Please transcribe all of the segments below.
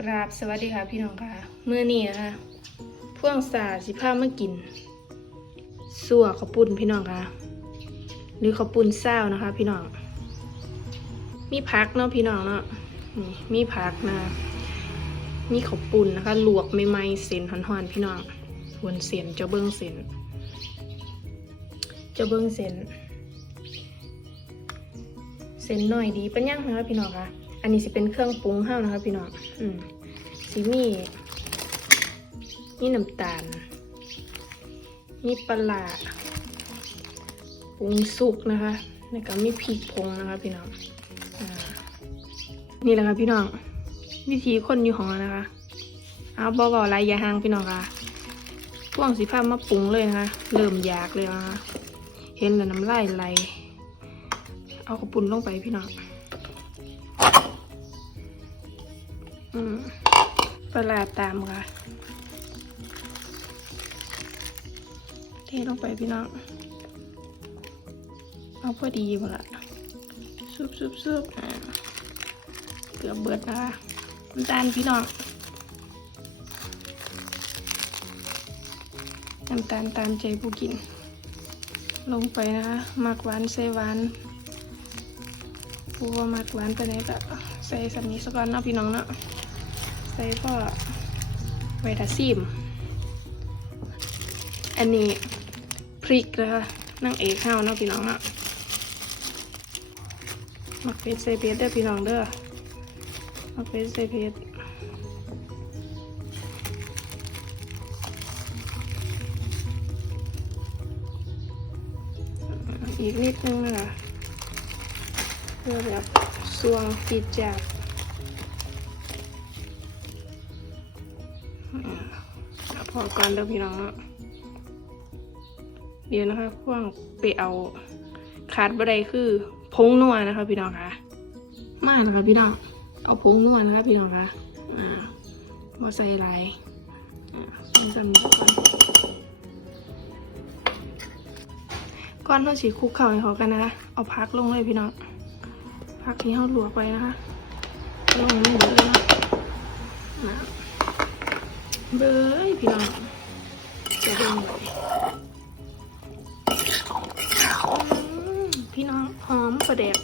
กราบสวัสดีค่ะพี่น้องค่ะเมื่อนี้นะคะพ่วงสาสิพามากินสั่วขปุ้นพี่น้องค่ะ หรือขปุ้นเศร้านะคะ พี่น้อง มีผักเนาะพี่น้องเนาะมีผักนะ มีขปุ้นนะคะ ลวกใหม่ๆเส้นหอนๆพี่น้องวนเส้นเจ้าเบิ้งเส้นเจ้าเบิ้งเส้นเส้นหน่อยดีเป็นยังนะคะพี่น้องค่ะ อันนี้สิเป็นเครื่องปรุงเฮานะคะพี่น้อง อืมสิมีมีน้ำตาลมีปลาปรุงสุกนะคะแล้วก็มีพริกผงนะคะพี่น้องอนี่แหละค่ะพี่น้อง วิธีคนอยู่ของนะคะ เอาบอกๆอะไรอย่าห่างพี่น้องค่ะพวงสีผ้ามาปรุงเลยนะคะเริ่มอยากเลยนะคะเห็นแล้วน้ำลายไหล เอากระปุ่นลงไปพี่น้อง ปลาตามค่ะ เทลงไปพี่น้อง เอาพอดีหมดละซุบซุบซุบเกือบเบิดนะคะน้ำตาลพี่น้อง น้ำตาลตามใจผู้กิน ลงไปนะคะมักหวานใส่หวานผู้ว่ามักหวานไปไหนก็ใส่สัมนี้สักก่อนเนาะพี่น้องเนาะ ใส่ก็ไวทาซิม อันนี้พริกนะคะนางเอกข้าวเนาะพี่น้องเนาะมักเพชรใส่เพชรเด้อพี่น้องเด้อมักเพชรใส่เพชรอีกนิดนึงนะคะเพื่อแบบสวงติดจาก พอก่อนเด้อพี่น้องเนาะเดี๋ยวนะคะพ่วงไปเอาขาดบะไดคือพงนัวนะคะ พี่น้องคะมานะคะ พี่น้อง เอาพงนัวนะคะ พี่น้องคะอ่าว่าใส่อะไรอ่าใส่สำนีก่อนก่อนเราสีคลุกเข่าให้เขากันนะคะ เอาพักลงเลยพี่น้อง พักที่เขาลวกไปนะคะลงไม่เหลือเลยเนาะอ่า เบ้ยพี่น้องจะเบิ่มพี่น้องหอมประเด็ก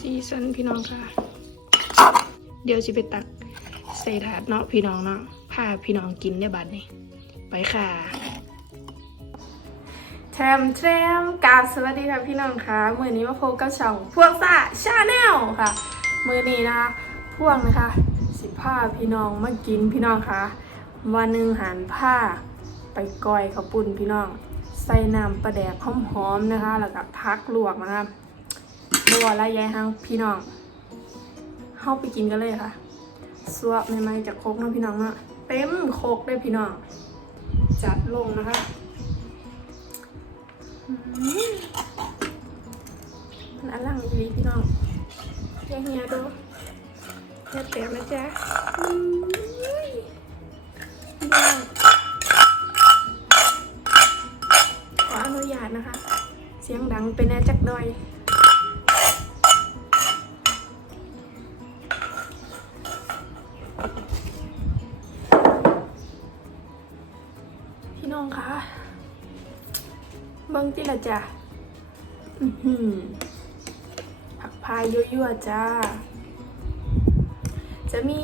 ซีซันพี่น้องค่ะ เดี๋ยวจะไปตักใส่ถาดเนาะพี่น้องเนาะพาพี่น้องกินได้บัดนี้ไปค่ะ แทมแทมกาบสวัสดีค่ะพี่น้องค่ะมือนี้มาพบกับช่องพวงซ่าชาแนลค่ะ มือนี้นะคะพวงนะคะสิผ้าพี่น้องมากินพี่น้องค่ะวันหนึ่งหันผ้าไปก้อยข้าวปุ้นพี่น้อง ใส่น้ำปลาแดกหอมๆนะคะ แล้วก็พักลวกนะคะตัวละยายหังพี่น้องเข้าไปกินกันเลยค่ะสวบใหม่ๆจากโคกเนาะพี่น้องเนาะเต็มโคกเลยพี่น้องจัดลงนะคะ มันอลังอีหลีพี่น้องเฮียเฮียดูเฮียแตกนะจ๊ะขออนุญาตนะคะ เสียงดังเป็นแอจักดอย เบิ้งติละจ้ะผักพายยั่วๆจ้า จะมี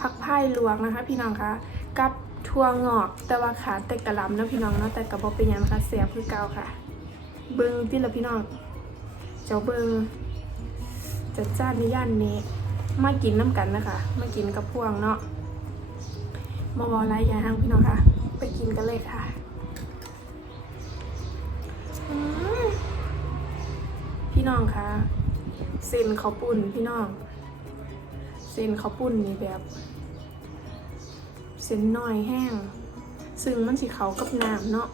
ผักพายลวกนะคะ พี่น้องคะกับถั่วงอกแต่ว่าขาดแต่กระลำนะพี่น้องเนาะแต่กระบอกเป็นยังนะคะเสียบคือเก่าค่ะ เบิ้งติละพี่น้อง เจ้าเบิ้งจัดจ้านในย่านนี้ มากินน้ำกันนะคะมากินกับพวงเนาะมาบอไรย่าห่างพี่น้องค่ะ ไปกินกันเลยค่ะ พี่น้องคะเส้นข้าวปุ้นพี่น้องเส้นข้าวปุ้นนี่แบบเส้นน้อยแห้ง ซึ่งมันสีเขากับน้ำเนาะ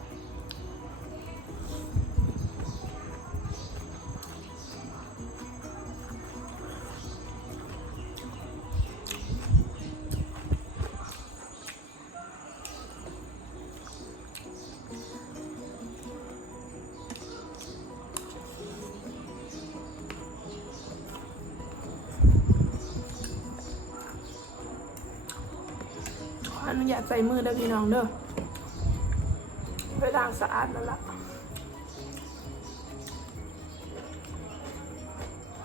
อย่าใส่มือเด้อพี่น้องเด้อไปล้างสะอาดแล้วล่ะ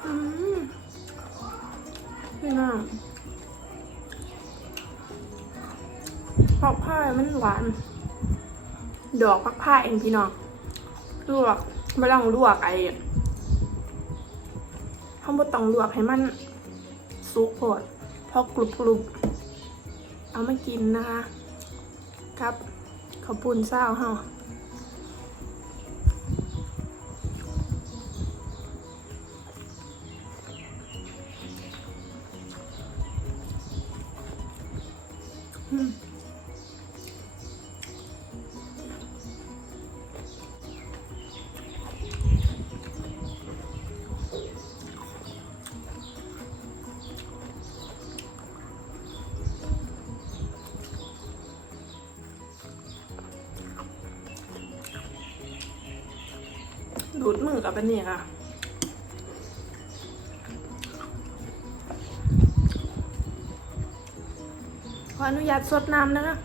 อืมพี่น้องผักผ้ายมันหวาน ดอกผักผ้ายเองพี่น้องลวกไม่ต้องลวกไอ้ข้างบนต้องลวกให้มันสุกโพดพอกรุบกรุบ เอามากินนะคะ ครับขาวปุนเศร้าเฮา มือกับเป็นนี่ค่ะขออนุญาตสดน้ำนะคะ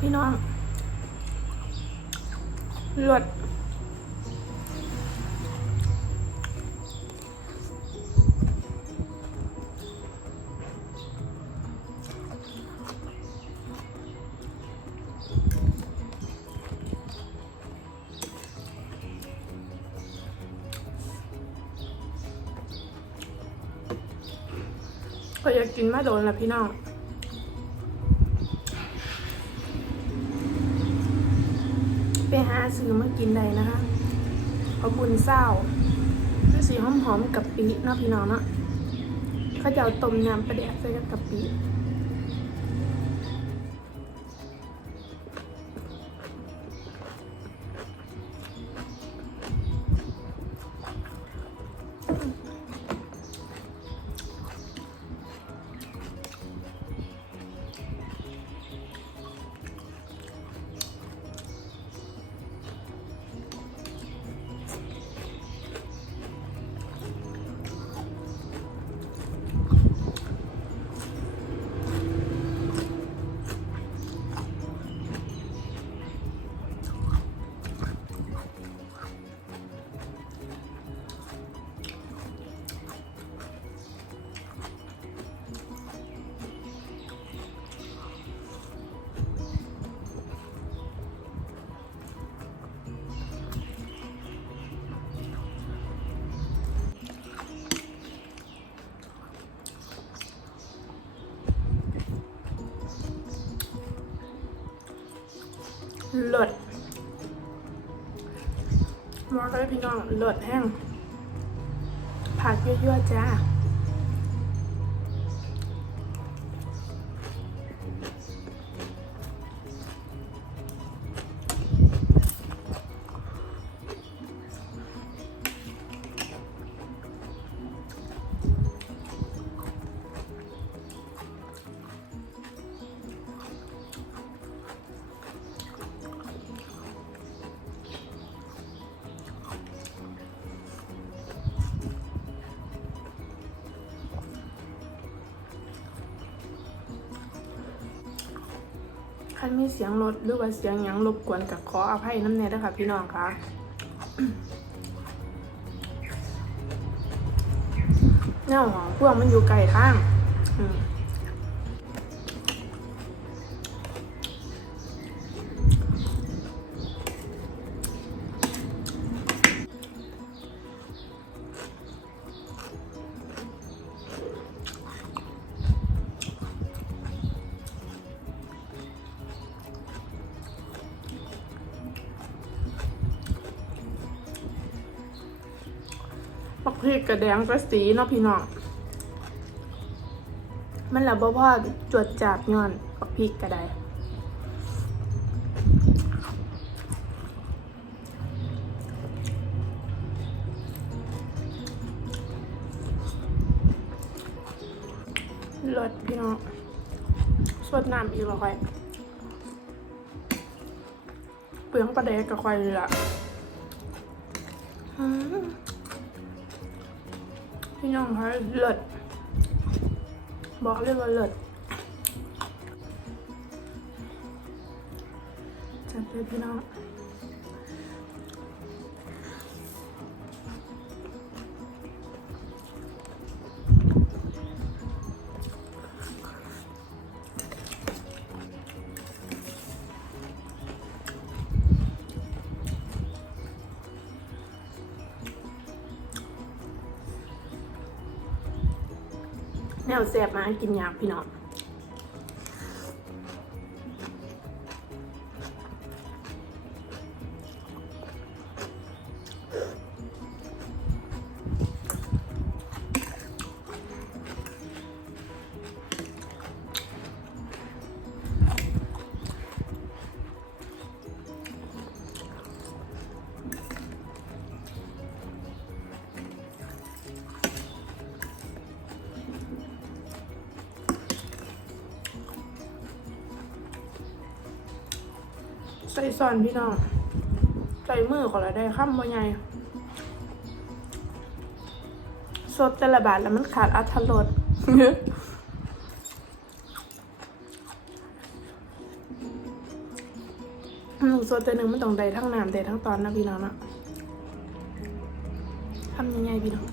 พี่น้องหลือด โดนละพี่น้องไปหาซื้อมากินได้นะคะขอบคุณเศร้าด้วยสีหอมๆกับปีเนาะพี่น้องเนาะเขาจะเอาต้มน้ำปลาแดกใส่กับกะปิ เลิศมอสก็ได้พี่น้องเลิศแห้งผักยั่วๆจ้า คันมีเสียงรถหรือว่าเสียงยังรบกวนกับขออภัยน้ำเนยด้วยค่ะพี่น้องค่ะเน่าหอมพวกมันอยู่ไกลทาง อืมักพริกกระแดงกระสีเนาะพี่น้องมันแล้วบ่พอจวดจาดย้อนปักพริกก็ไดรสพี่น้องสวดน้ำอีกแล้วค่อยเปลืองประเดกกับควายเลยล่ะ พี่น้องคะเลิศบอกเลยว่าเลิศจัดเลยพี่น้อง แนวแสบมากินยากพี่น้อง ส่ซอนพี่น้องใส่มือขอละได้ข้ามบ่ใหญ่สดแต่ละบาทแล้วมันขาดอัตรสหนูสดแต่หนึ่งมันต้องได้ทั้งน้ำได้ทั้งตอนนะพี่น้องนะทำยังไงพี่น้อง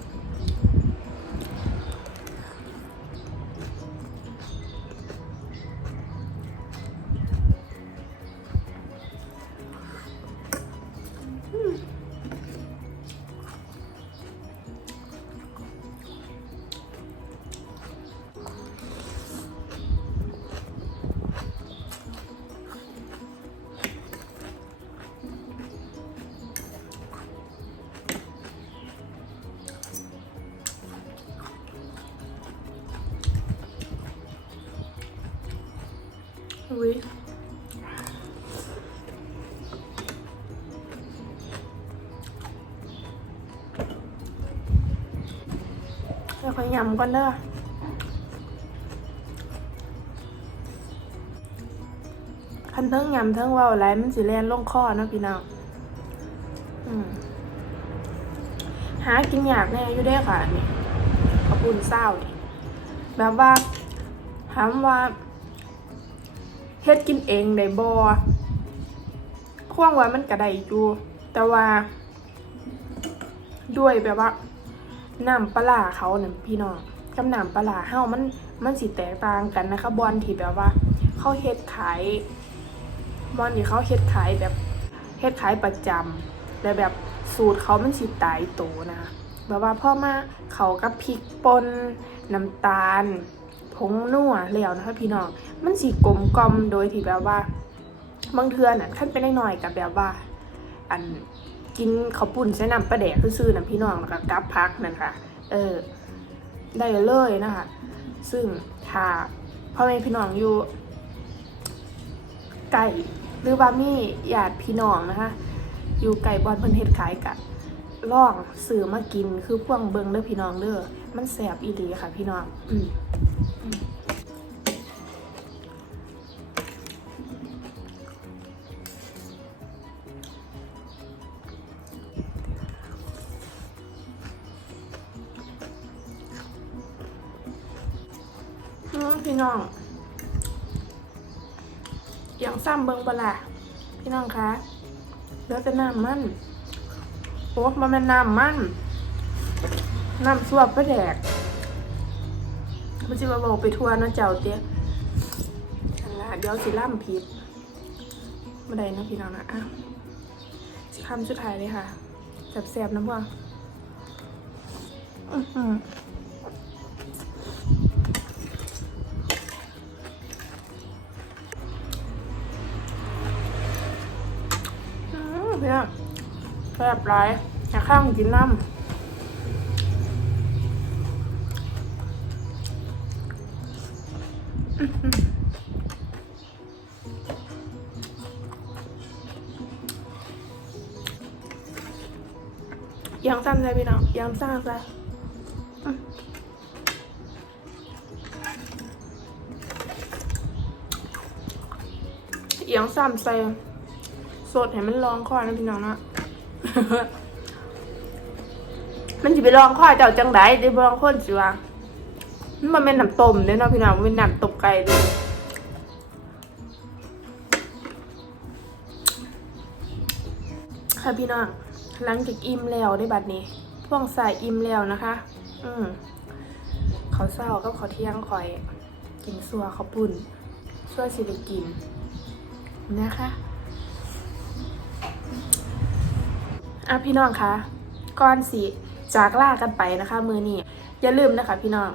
ค่อยยำก่อนเด้อคันเทิงยำเทิงว่าอะไรมันสิแล่นลงคอเนาะพี่น้องหากินอยากแน่อยู่ได้อค่ะนี่ขอบคุณเศร้าดิแบบว่าถามว่าเฮ็ดกินเองได้บ่ควางว่ามันก็ได้อยู่แต่ว่าด้วยแบบว่า น้ำปลาร้าเขาเนี่ยพี่น้องกับน้ำปลาร้าเฮามันมันสิแตกต่างกันนะคะบอลที่แบบว่าเขาเฮ็ดขายบอลที่เขาเฮ็ดขายแบบเฮ็ดขายประจำแต่แบบสูตรเขามันสิตายตัวนะแบบว่าพ่อมาเขากับพริกป่นน้ำตาลผงนัวแล้วนะคะพี่น้องมันสีกลมกลมโดยที่แบบว่าบางเทือน่ะขั้นไปได้หน่อยกับแบบว่า อัน กินข้าวปุ้นใส่น้ำปลาแดกซื่อๆนะพี่น้องแล้วก็กับพักนั่นค่ะ เออ ได้เลยนะคะ ซึ่งถ้าพ่อแม่พี่น้องอยู่ ไก่หรือว่ามีญาติพี่น้องนะคะ อยู่ไก่บอลเพิ่นเฮ็ดขายกะล่องซื้อมากินคือพวงเบิงเด้อพี่น้องเด้อมันแสบอีหลีค่ะ พี่น้อง อืม อย่างซ้ำเบิงปะล่ะพี่น้องคะเหลือแต่น้ำมันโอ้มันเป็นน้ำมันน้ำสวบไปแดกมันจะมาบอกไปทัวร์นะเจ้าเตี้ยอันละเดี๋ยวสิล่ำผิดมาได้นะพี่น้องนะอะสิคำสุดท้ายเลยค่ะแสบๆนะพวกอือ หืออืมเพื่อนแซ่บหลายอยากข้างกินน้ำยางซ้ำใจพี่น้องยางซ้ำใจอืมเอียงซ้ำใส่ส ดให้มันรองคอนะพี่น้องนะมันจะไปลองข้อเจ้าจังไดได้บลองคนสิว่ามันเป็นน้ำต้มเด้อเนาะพี่น้องเป็นน้ำตกไก่เด้อค่ะพี่น้องหลังจากอิ่มแล้วได้บัดนี้พ่วงสายอิ่มแล้วนะคะ อืมเขาเศร้ากับเขาเที่ยงคอย กินซัวเขาปุ่นซัวสิได้กินนะคะ อะพี่น้องคะก่อนสิจากลากันไปนะคะ มือนี้อย่าลืมนะคะพี่น้อง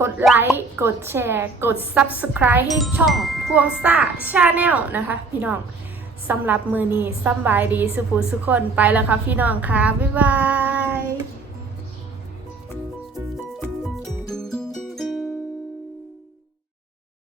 กดไลค์ กดแชร์ กด Subscribe ให้ช่องพวงซ่าชาแนลนะคะ พี่น้องสำหรับมือนี้สบายดีสุภูสุคนไปแล้วค่ะพี่น้องค่ะบ๊ายบาย